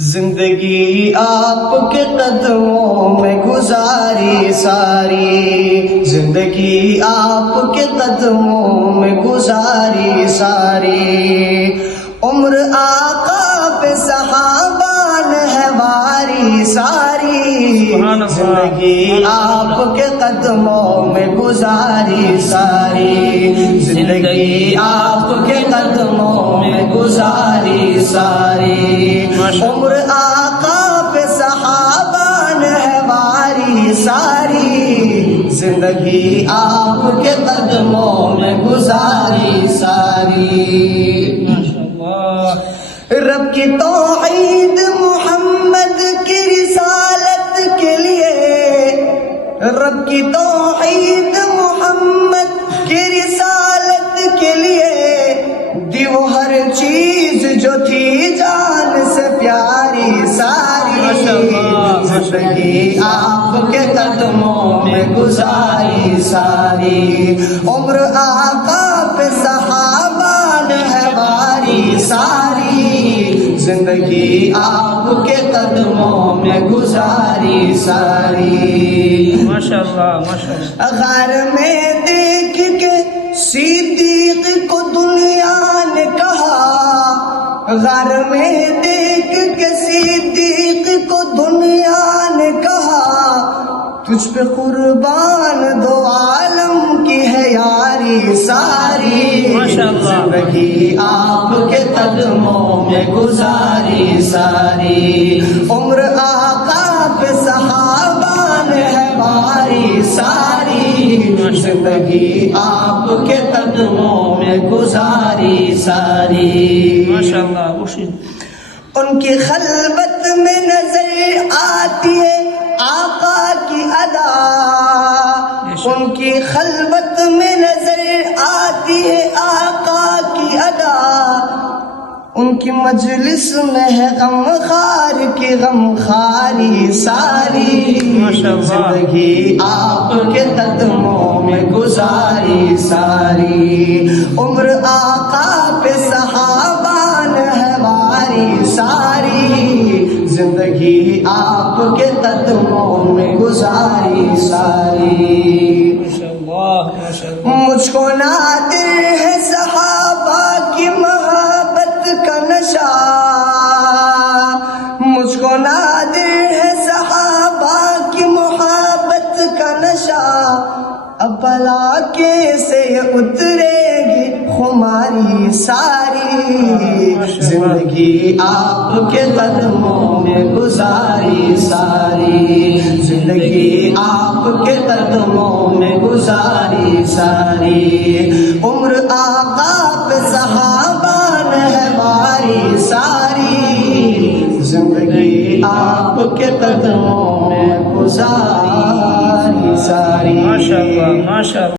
زندگی آپ کے قدموں میں گزاری ساری، زندگی آپ کے قدموں میں گزاری ساری، عمر آقا پہ صحابہ ہے واری ساری، زندگی آپ کے قدموں میں گزاری ساری، زندگی آپ کے قدموں میں گزاری ساری، عمر آقا پہ صحابہ ہے واری ساری، زندگی آپ کے قدموں میں گزاری ساری۔ رب کی توحید محمد کی رسالت کے لیے، رب کی توحید محمد کی رسالت کے لیے دی وہ ہر چیز جو تھی جان سے پیاری ساری، زندگی آپ کے قدموں میں گزاری ساری، عمر آقا پہ صحابہ ہے واری ساری، زندگی آپ کے قدموں میں گزاری ساری۔ ماشاءاللہ ماشاءاللہ۔ غار میں دیکھ کے صدیق کو دنیا نے کہا، غار میں دیکھ کے صدیق کو دنیا نے کہا، تجھ پہ قربان دو عالم کی ہے یاری ساری، زندگی آپ کے قدموں میں گزاری ساری، عمر آقا پہ صحابہ ہے واری ساری، زندگی آپ کے قدموں میں گزاری ساری۔ ماشاءاللہ۔ ان کی خلوت میں نظر آتی ہے آقا کی ادا، ان کی خلوت میں نظر آتی ہے آقا کی ادا، ان کی مجلس میں ہے غم خار کی غم خاری ساری، زندگی آپ کے قدموں میں گزاری ساری، عمر آقا پہ صحابہ ہے واری ساری، زندگی آپ کے قدموں میں گزاری ساری۔ مجھ کو نادر ہے صحابہ کی محبت کا نشہ، مجھ کو نادر ہے صحابہ کی محبت کا نشہ، اب بلا کیسے اترے گی خماری ساری، زندگی آپ کے قدموں میں گزاری ساری، زندگی آپ کے قدموں میں گزاری ساری، عمر آقا پہ صحابہ ہے واری ساری، زندگی آپ کے قدموں میں گزاری ساری۔ ماشاءاللہ ماشاءاللہ۔